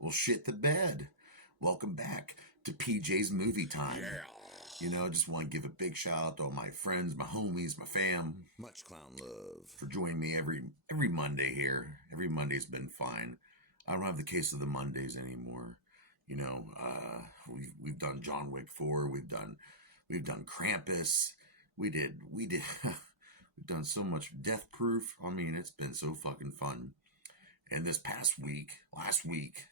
Well, shit the bed. Welcome back to PJ's Movie Time. You know, I just want to give a big shout out to all my friends, my homies, my fam. Much clown love. For joining me every Monday here. Every Monday's been fine. I don't have the case of the Mondays anymore. You know, we've done John Wick 4. We've done Krampus. We've done so much Death Proof. I mean, it's been so fucking fun. And this last week,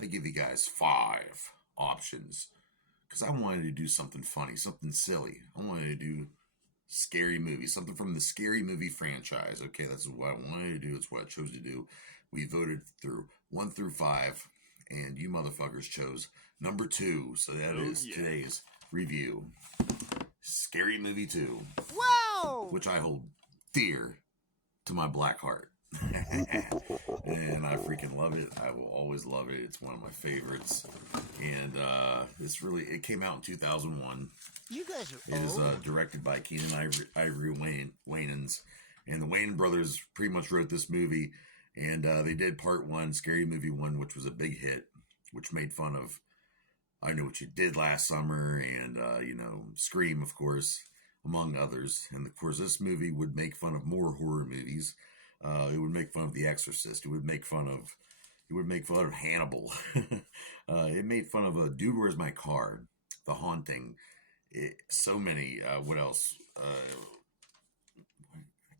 I give you guys 5 options because I wanted to do something funny, something silly. I wanted to do scary movies, something from the scary movie franchise. Okay, that's what I wanted to do. It's what I chose to do. We voted through 1 through 5, and you motherfuckers chose number 2. So that is today's review. Scary Movie 2. Wow! Which I hold dear to my black heart. And I freaking love it. I will always love it. It's one of my favorites. And it came out in 2001. You guys are It is old. directed by Keenen Ivory Wayans. And the Wayans brothers pretty much wrote this movie. And they did part 1, Scary Movie 1, which was a big hit, which made fun of I Know What You Did Last Summer and, Scream, of course, among others. And, of course, this movie would make fun of more horror movies. It would make fun of The Exorcist. It would make fun of Hannibal. It made fun of Dude, Where's My Car? The Haunting. So many. What else? I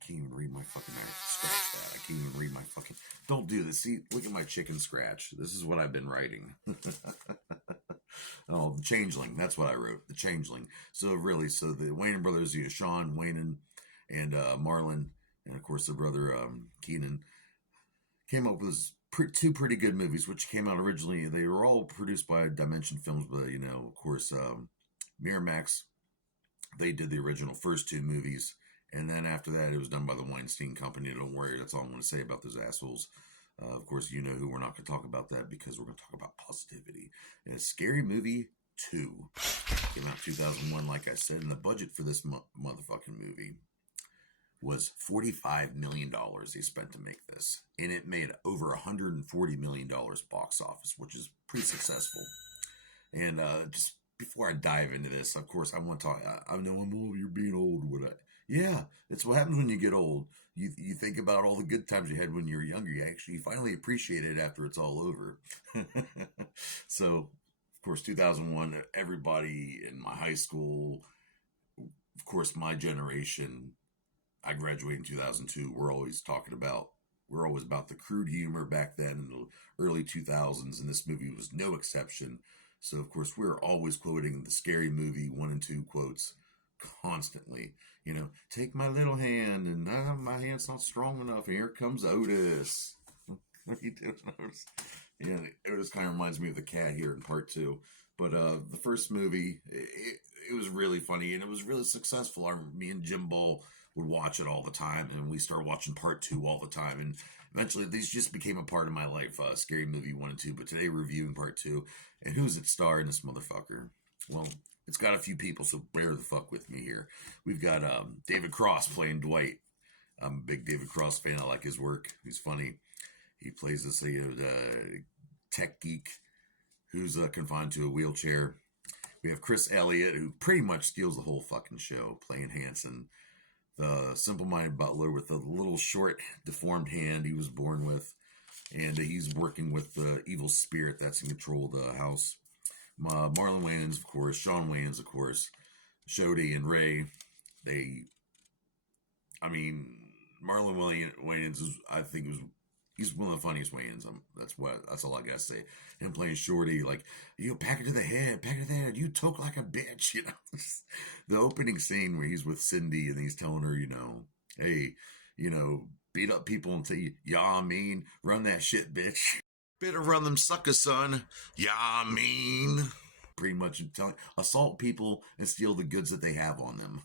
can't even read my fucking scratch that. I can't even read my fucking. Don't do this. See, look at my chicken scratch. This is what I've been writing. Oh, The Changeling. That's what I wrote. The Changeling. So the Wayans brothers, Sean Wayans and Marlon. And of course, the brother Keenen came up with 2 pretty good movies, which came out originally. They were all produced by Dimension Films, but of course, Miramax. They did the original first 2 movies, and then after that, it was done by the Weinstein Company. Don't worry, that's all I'm going to say about those assholes. Of course, you know who. We're not going to talk about that because we're going to talk about positivity. And a Scary Movie 2 came out in 2001, like I said, and the budget for this motherfucking movie was $45 million they spent to make this. And it made over $140 million box office, which is pretty successful. And just before I dive into this, of course, I want to talk. I know I'm old. You're being old. Yeah, it's what happens when you get old. You think about all the good times you had when you were younger. You finally appreciate it after it's all over. So, of course, 2001, everybody in my high school, of course, my generation, I graduated in 2002. We're always about the crude humor back then in the early 2000s, and this movie was no exception. So, of course, we're always quoting the Scary Movie 1 and 2 quotes constantly. Take my little hand, and my hand's not strong enough. Here comes Otis. What are you doing, Otis? Yeah, Otis kind of reminds me of the cat here in part 2. But the first movie, it was really funny, and it was really successful. Me and Jim Ball would watch it all the time, and we started watching part 2 all the time, and eventually these just became a part of my life. Scary Movie 1 and 2, but today we're reviewing part 2, and who's it starring this motherfucker? Well, it's got a few people, so bear the fuck with me here. We've got David Cross playing Dwight. I'm a big David Cross fan. I like his work. He's funny. He plays this tech geek who's confined to a wheelchair. We have Chris Elliott, who pretty much steals the whole fucking show, playing Hanson, the simple-minded butler with a little short, deformed hand he was born with, and he's working with the evil spirit that's in control of the house. Marlon Wayans, of course, Sean Wayans, of course, Shody and Ray. Marlon Wayans he's one of the funniest Wayans. That's all I gotta say. Him playing Shorty, like, pack it to the head, you talk like a bitch, The opening scene where he's with Cindy and he's telling her, hey, beat up people and say, Yaaaa Mean, run that shit, bitch. Better run them suckers, son. Yaaaa Mean. Pretty much assault people and steal the goods that they have on them.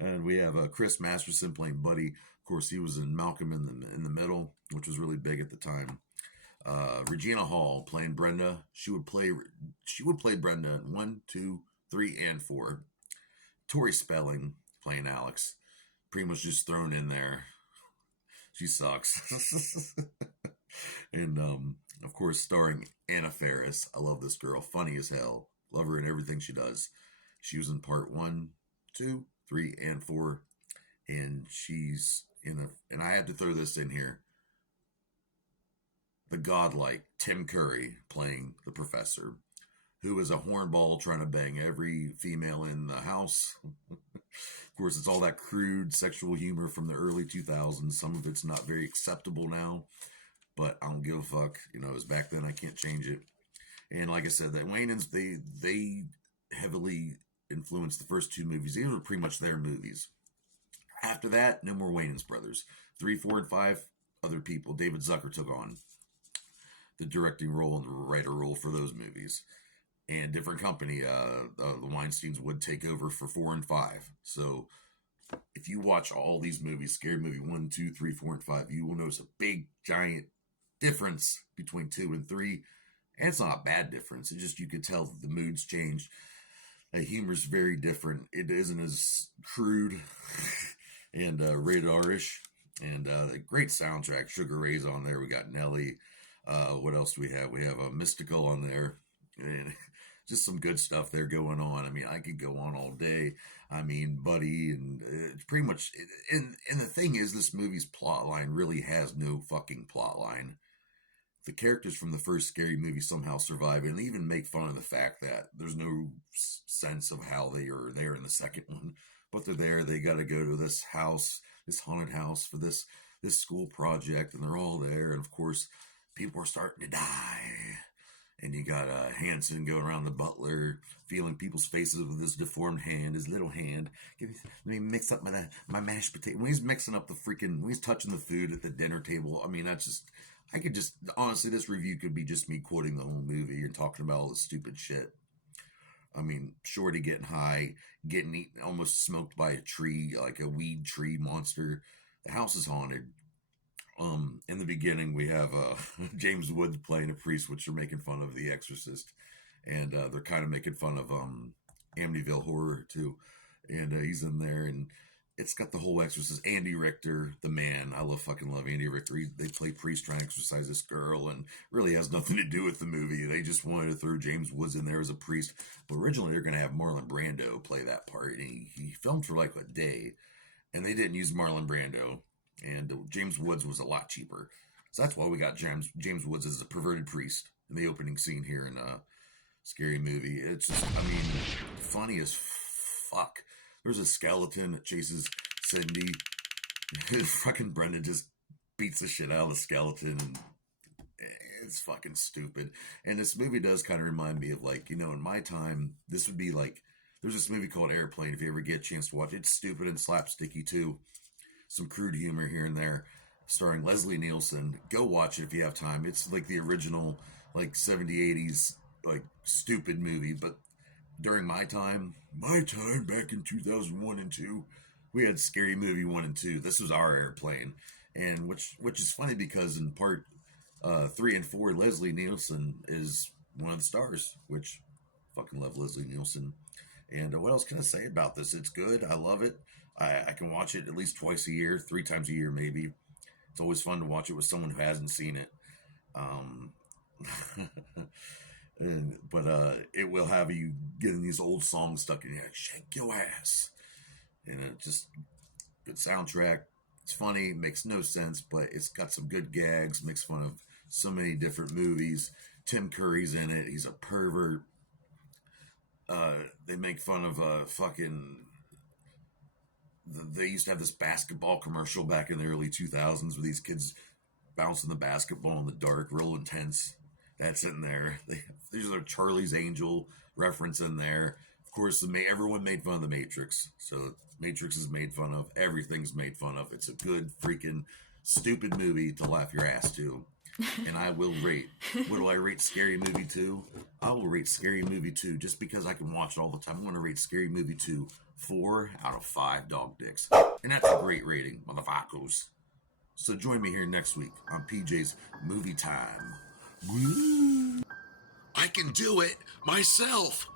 And we have Chris Masterson playing Buddy. Of course, he was in Malcolm in the Middle, which was really big at the time. Regina Hall playing Brenda. She would play Brenda in 1, 2, 3, and 4. Tori Spelling playing Alex. Pretty much just thrown in there. She sucks. And of course, starring Anna Faris. I love this girl. Funny as hell. Love her in everything she does. She was in part 1, 2, 3, and 4. And she's in a. And I had to throw this in here. The godlike Tim Curry playing the professor, who is a hornball trying to bang every female in the house. Of course, it's all that crude sexual humor from the early 2000s. Some of it's not very acceptable now, but I don't give a fuck. You know, it was back then. I can't change it. And like I said, that Wayans, they heavily influenced the first 2 movies. These were pretty much their movies. After that, no more Wayans brothers. 3, 4, and 5, other people. David Zucker took on the directing role and the writer role for those movies. And different company, the Weinsteins would take over for 4 and 5. So if you watch all these movies, Scary Movie 1, 2, 3, 4, and 5, you will notice a big, giant difference between 2 and 3. And it's not a bad difference. It's just you could tell that the moods changed. The humor's very different. It isn't as crude and rated R-ish. And a great soundtrack. Sugar Ray's on there. We got Nelly. What else do we have? We have a Mystical on there. And just some good stuff there going on. I mean, I could go on all day. I mean, Buddy, and pretty much. And the thing is, this movie's plot line really has no fucking plot line. The characters from the first Scary Movie somehow survive, and they even make fun of the fact that there's no sense of how they are there in the second one. But they're there. They got to go to this house, this haunted house, for this school project, and they're all there. And of course, people are starting to die. And you got Hanson going around the butler, feeling people's faces with his deformed hand, his little hand. Let me mix up my mashed potato. When he's mixing up when he's touching the food at the dinner table, I mean, honestly, this review could be just me quoting the whole movie and talking about all the stupid shit. I mean, Shorty getting high, getting eaten, almost smoked by a tree, like a weed tree monster. The house is haunted. In the beginning, we have James Woods playing a priest, which are making fun of The Exorcist, and they're kind of making fun of Amityville Horror too. And he's in there, and it's got the whole Exorcist. Andy Richter, the man, I love Andy Richter. They play priest trying to exorcise this girl, and really has nothing to do with the movie. They just wanted to throw James Woods in there as a priest. But originally, they're going to have Marlon Brando play that part, and he filmed for like a day, and they didn't use Marlon Brando. And James Woods was a lot cheaper. So that's why we got James Woods as a perverted priest in the opening scene here in Scary Movie. It's just, I mean, funny as fuck. There's a skeleton that chases Cindy. Fucking Brendan just beats the shit out of the skeleton. And it's fucking stupid. And this movie does kind of remind me of, like, you know, in my time, this would be like, there's this movie called Airplane. If you ever get a chance to watch it, it's stupid and slapsticky too. Some crude humor here and there, starring Leslie Nielsen. Go watch it if you have time. It's like the original, like 70s, 80s, like stupid movie. But during my time back in 2001 and 2, we had Scary Movie 1 and 2. This was our Airplane, and which is funny because in part 3 and 4, Leslie Nielsen is one of the stars. Which fucking love Leslie Nielsen. And what else can I say about this? It's good. I love it. I can watch it at least twice a year, 3 times a year maybe. It's always fun to watch it with someone who hasn't seen it. But it will have you getting these old songs stuck in your head. Shake your ass. And it just, good soundtrack. It's funny, makes no sense, but it's got some good gags, makes fun of so many different movies. Tim Curry's in it. He's a pervert. They make fun of fucking... They used to have this basketball commercial back in the early 2000s with these kids bouncing the basketball in the dark, real intense. That's in there. There's a Charlie's Angel reference in there. Of course, everyone made fun of The Matrix. So Matrix is made fun of. Everything's made fun of. It's a good freaking stupid movie to laugh your ass to. And I will rate. What do I rate Scary Movie 2? I will rate Scary Movie 2 just because I can watch it all the time. I'm going to rate Scary Movie 2 4 out of 5 dog dicks. And that's a great rating, motherfuckers. So join me here next week on PJ's Movie Time. I can do it myself.